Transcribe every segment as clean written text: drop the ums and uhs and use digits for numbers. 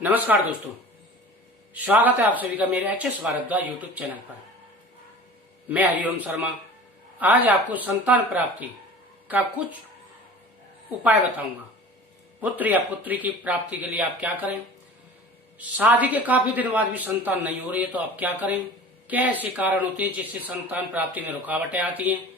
नमस्कार दोस्तों, स्वागत है आप सभी का मेरे एचएस भारद्वाज यूट्यूब चैनल पर। मैं हरिओम शर्मा आज आपको संतान प्राप्ति का कुछ उपाय बताऊंगा। पुत्र या पुत्री की प्राप्ति के लिए आप क्या करें, शादी के काफी दिन बाद भी संतान नहीं हो रही है तो आप क्या करें, क्या ऐसे कारण होते हैं जिससे संतान प्राप्ति में रुकावटें आती हैं,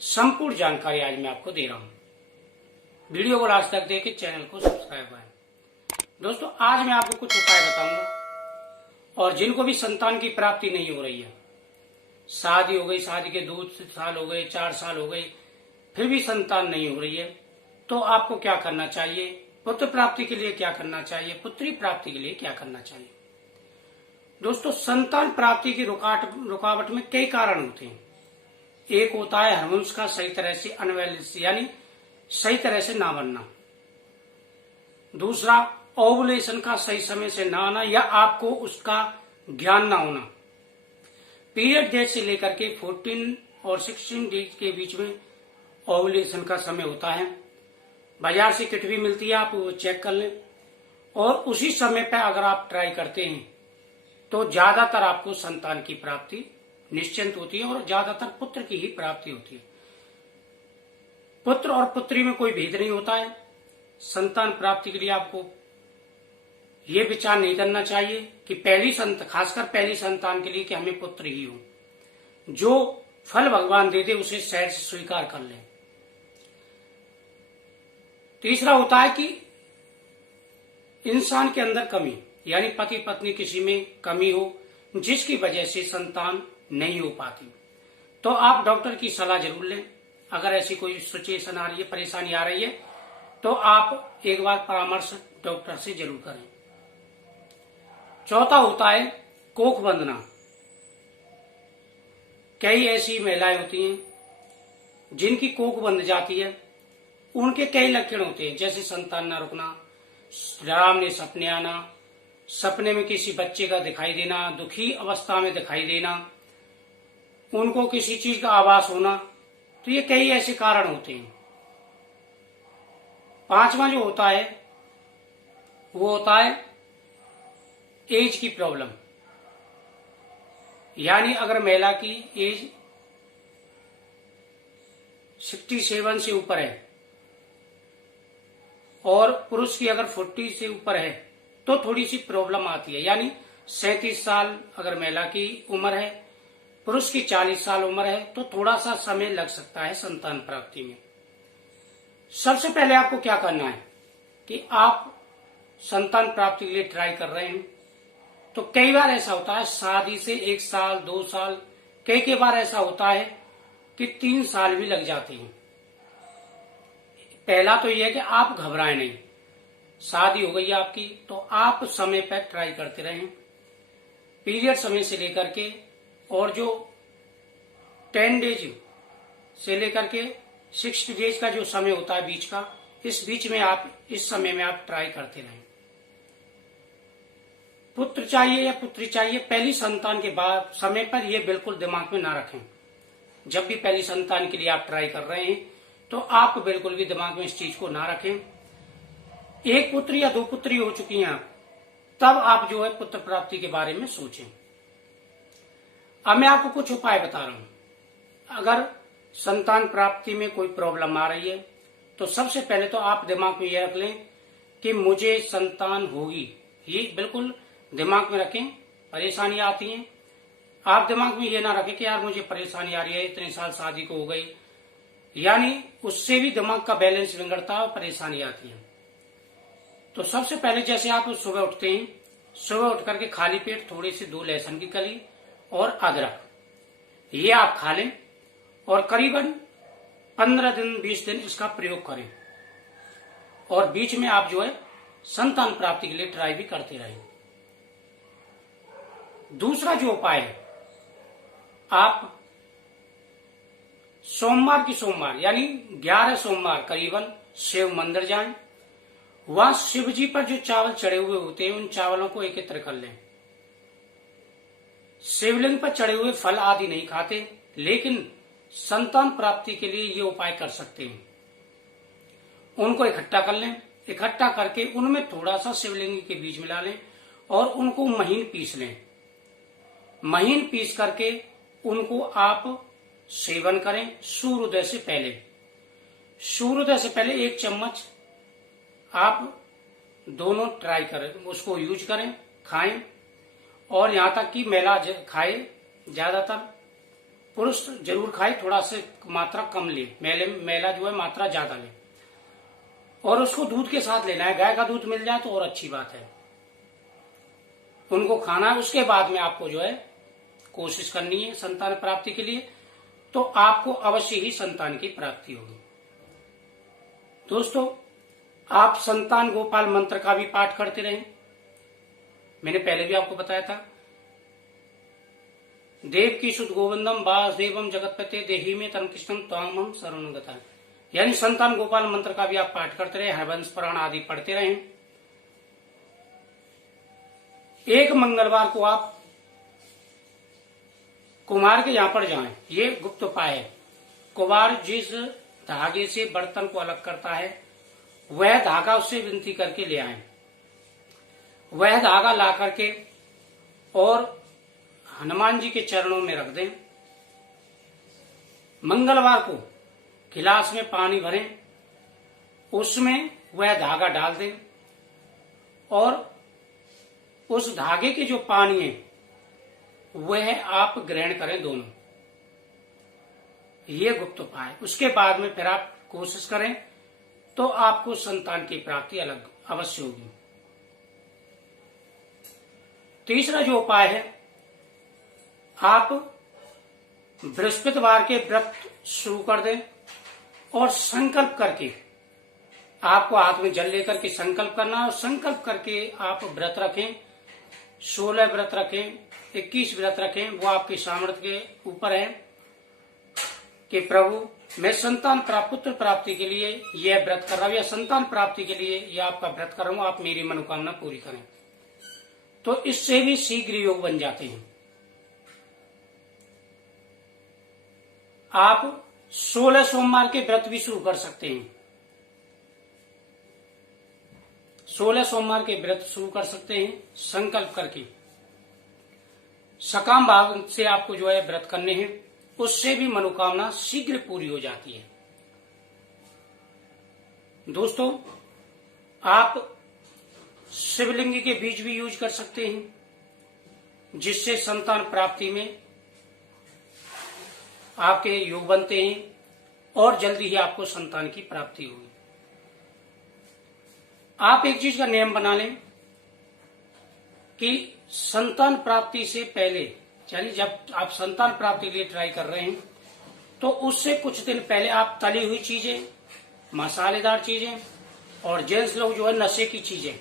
संपूर्ण जानकारी आज मैं आपको दे रहा हूं। वीडियो को लास्ट तक देखें, चैनल को सब्सक्राइब करें। दोस्तों, आज मैं आपको कुछ उपाय बताऊंगा और जिनको भी संतान की प्राप्ति नहीं हो रही है, शादी हो गई, शादी के 2 साल हो गए, 4 साल हो गए, फिर भी संतान नहीं हो रही है, तो आपको क्या करना चाहिए, पुत्र प्राप्ति के लिए क्या करना चाहिए, पुत्री प्राप्ति के लिए क्या करना चाहिए। दोस्तों, संतान प्राप्ति की रुकावट में कई कारण होते हैं। एक होता है हार्मोन्स का सही तरह से अनबैलेंस, यानी सही तरह से ना बनना। दूसरा, ओवुलेशन का सही समय से ना आना या आपको उसका ज्ञान ना होना। पीरियड डेट से लेकर के 14 और 16 डेज के बीच में ओवुलेशन का समय होता है। बाजार से किट भी मिलती है, आप वो चेक कर लें और उसी समय पर अगर आप ट्राई करते हैं तो ज्यादातर आपको संतान की प्राप्ति निश्चिंत होती है और ज्यादातर पुत्र की ही प्राप्ति होती है। पुत्र और पुत्री में कोई भेद नहीं होता है। संतान प्राप्ति के लिए आपको ये विचार नहीं करना चाहिए कि खासकर पहली संतान के लिए कि हमें पुत्र ही हो। जो फल भगवान दे दे उसे शायद से स्वीकार कर लें। तीसरा होता है कि इंसान के अंदर कमी, यानी पति पत्नी किसी में कमी हो जिसकी वजह से संतान नहीं हो पाती, तो आप डॉक्टर की सलाह जरूर लें। अगर ऐसी कोई सिचुएशन आ रही है, परेशानी आ रही है, तो आप एक बार परामर्श डॉक्टर से जरूर करें। चौथा होता है कोख बंधना। कई ऐसी महिलाएं होती हैं जिनकी कोख बंध जाती है। उनके कई लक्षण होते हैं, जैसे संतान न रुकना, डरावने सपने आना, सपने में किसी बच्चे का दिखाई देना, दुखी अवस्था में दिखाई देना, उनको किसी चीज का आभास होना। तो ये कई ऐसे कारण होते हैं। पांचवा जो होता है वो होता है एज की प्रॉब्लम, यानी अगर महिला की एज 67 से ऊपर है और पुरुष की अगर 40 से ऊपर है तो थोड़ी सी प्रॉब्लम आती है। यानी 37 साल अगर महिला की उम्र है, पुरुष की 40 साल उम्र है, तो थोड़ा सा समय लग सकता है संतान प्राप्ति में। सबसे पहले आपको क्या करना है कि आप संतान प्राप्ति के लिए ट्राई कर रहे हैं, तो कई बार ऐसा होता है शादी से 1 साल 2 साल, कई बार ऐसा होता है कि 3 साल भी लग जाते हैं। पहला तो यह है कि आप घबराएं नहीं। शादी हो गई आपकी तो आप समय पर ट्राई करते रहें। पीरियड समय से लेकर के और जो 10 डेज से लेकर के 60 डेज का जो समय होता है बीच का, इस समय में आप ट्राई करते रहें। पुत्र चाहिए या पुत्री चाहिए, पहली संतान के बाद समय पर यह बिल्कुल दिमाग में ना रखें। जब भी पहली संतान के लिए आप ट्राई कर रहे हैं तो आप बिल्कुल भी दिमाग में इस चीज को ना रखें। 1 पुत्र या 2 पुत्री हो चुकी हैं तब आप जो है पुत्र प्राप्ति के बारे में सोचें। अब मैं आपको कुछ उपाय बता रहा हूं। अगर संतान प्राप्ति में कोई प्रॉब्लम आ रही है तो सबसे पहले तो आप दिमाग में यह रख लें कि मुझे संतान होगी। ये बिल्कुल दिमाग में रखें। परेशानी आती है, आप दिमाग में ये ना रखें कि यार मुझे परेशानी आ रही है, इतने साल शादी को हो गई, यानी उससे भी दिमाग का बैलेंस बिगड़ता है और परेशानी आती है। तो सबसे पहले जैसे आप सुबह उठते हैं, सुबह उठ करके खाली पेट थोड़ी सी 2 लहसुन की कली और अदरक ये आप खा लें और करीबन 15 दिन 20 दिन इसका प्रयोग करें और बीच में आप जो है संतान प्राप्ति के लिए ट्राई भी करते रहें। दूसरा जो उपाय है, आप सोमवार यानी 11 सोमवार करीबन शिव मंदिर जाएं। वहां शिव जी पर जो चावल चढ़े हुए होते हैं उन चावलों को एकत्र कर लें। शिवलिंग पर चढ़े हुए फल आदि नहीं खाते, लेकिन संतान प्राप्ति के लिए ये उपाय कर सकते हैं। उनको इकट्ठा कर लें, इकट्ठा करके उनमें थोड़ा सा शिवलिंग के बीज मिला लें और उनको महीन पीस लें। महीन पीस करके उनको आप सेवन करें सूर्योदय से पहले। सूर्योदय से पहले 1 चम्मच आप दोनों ट्राई करें, उसको यूज करें, खाएं। और यहां तक कि मैला खाए, ज्यादातर पुरुष जरूर खाए, थोड़ा से मात्रा कम ले, मैला जो है मात्रा ज्यादा ले। और उसको दूध के साथ लेना है, गाय का दूध मिल जाए तो और अच्छी बात है। उनको खाना है। उसके बाद में आपको जो है कोशिश करनी है संतान प्राप्ति के लिए, तो आपको अवश्य ही संतान की प्राप्ति होगी। दोस्तों, आप संतान गोपाल मंत्र का भी पाठ करते रहें। मैंने पहले भी आपको बताया था, देव की सुध गोविंदम वासुदेवम जगतपते देही में तम कृष्णम त्वामहम शरणं गता। यानी संतान गोपाल मंत्र का भी आप पाठ करते रहे, हरवंश पुराण आदि पढ़ते रहें। एक मंगलवार को आप कुम्हार के यहां पर जाएं, ये गुप्त उपाय है। कुम्हार जिस धागे से बर्तन को अलग करता है वह धागा उससे विनती करके ले आए। वह धागा ला करके और हनुमान जी के चरणों में रख दें। मंगलवार को गिलास में पानी भरें, उसमें वह धागा डाल दें और उस धागे के जो पानी है वह आप ग्रहण करें दोनों। ये गुप्त उपाय। उसके बाद में फिर आप कोशिश करें तो आपको संतान की प्राप्ति अलग अवश्य होगी। तीसरा जो उपाय है, आप बृहस्पतिवार के व्रत शुरू कर दें और संकल्प करके, आपको हाथ में जल लेकर के संकल्प करना और संकल्प करके आप व्रत रखें। 16 व्रत रखें, 21 व्रत रखें, वो आपकी सामर्थ्य के ऊपर है कि प्रभु मैं संतान पुत्र प्राप्ति के लिए यह व्रत कर रहा हूं, या संतान प्राप्ति के लिए यह आपका व्रत कर रहा हूं, आप मेरी मनोकामना पूरी करें। तो इससे भी शीघ्र योग बन जाते हैं। आप 16 सोमवार के व्रत भी शुरू कर सकते हैं। 16 सोमवार के व्रत शुरू कर सकते हैं संकल्प करके। सकाम भाव से आपको जो है व्रत करने हैं, उससे भी मनोकामना शीघ्र पूरी हो जाती है। दोस्तों, आप शिवलिंग के बीज भी यूज कर सकते हैं, जिससे संतान प्राप्ति में आपके योग बनते हैं और जल्दी ही आपको संतान की प्राप्ति होगी। आप एक चीज का नियम बना लें कि संतान प्राप्ति से पहले, यानी जब आप संतान प्राप्ति के लिए ट्राई कर रहे हैं तो उससे कुछ दिन पहले आप तली हुई चीजें, मसालेदार चीजें और जेंट्स लोग जो है नशे की चीजें,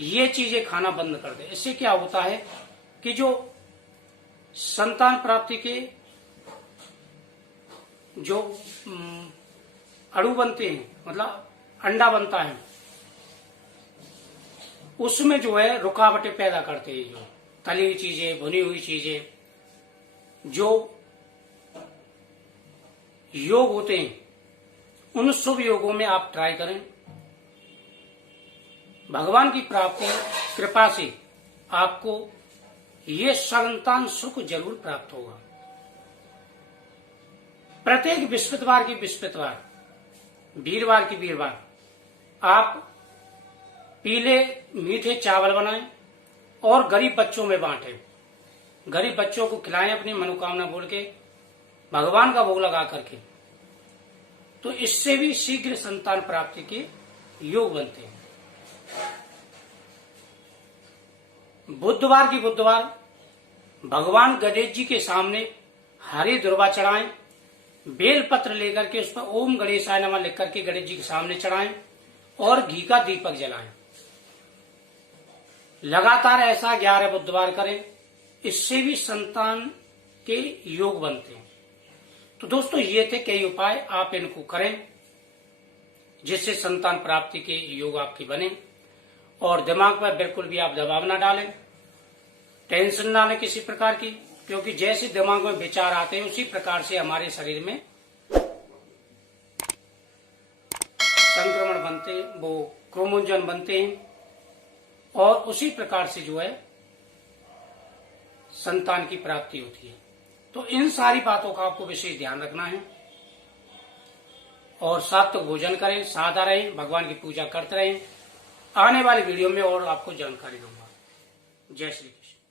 ये चीजें खाना बंद कर दें। इससे क्या होता है कि जो संतान प्राप्ति के जो अणु बनते हैं, मतलब अंडा बनता है, उसमें जो है रुकावटें पैदा करते हैं। जो तली हुई चीजें, भुनी हुई चीजें, जो योग होते हैं, उन शुभ योगों में आप ट्राई करें। भगवान की प्राप्ति कृपा से आपको ये संतान सुख जरूर प्राप्त होगा। प्रत्येक बृहस्पतिवार की बृहस्पतिवार, वीरवार की वीरवार आप पीले मीठे चावल बनाएं और गरीब बच्चों में बांटें। गरीब बच्चों को खिलाएं अपनी मनोकामना बोल के, भगवान का भोग लगा करके। तो इससे भी शीघ्र संतान प्राप्ति के योग बनते हैं। बुधवार की बुधवार भगवान गणेश जी के सामने हरी दुर्वा चढ़ाएं, बेल पत्र लेकर के उस पर ओम गणेशाय नमः लिख करके गणेश जी के सामने चढ़ाएं और घी का दीपक जलाएं। लगातार ऐसा 11 बुधवार करें, इससे भी संतान के योग बनते हैं। तो दोस्तों, ये थे कई उपाय, आप इनको करें जिससे संतान प्राप्ति के योग आपके बने। और दिमाग पर बिल्कुल भी आप दबाव ना डालें, टेंशन ना लें किसी प्रकार की, क्योंकि जैसे दिमाग में विचार आते हैं उसी प्रकार से हमारे शरीर में संक्रमण बनता बनते हैं, वो क्रोमोजोम बनते हैं और उसी प्रकार से जो है संतान की प्राप्ति होती है। तो इन सारी बातों का आपको विशेष ध्यान रखना है और सात्विक भोजन करें, सादा रहें, भगवान की पूजा करते रहें। आने वाली वीडियो में और आपको जानकारी दूंगा। जय श्री कृष्ण।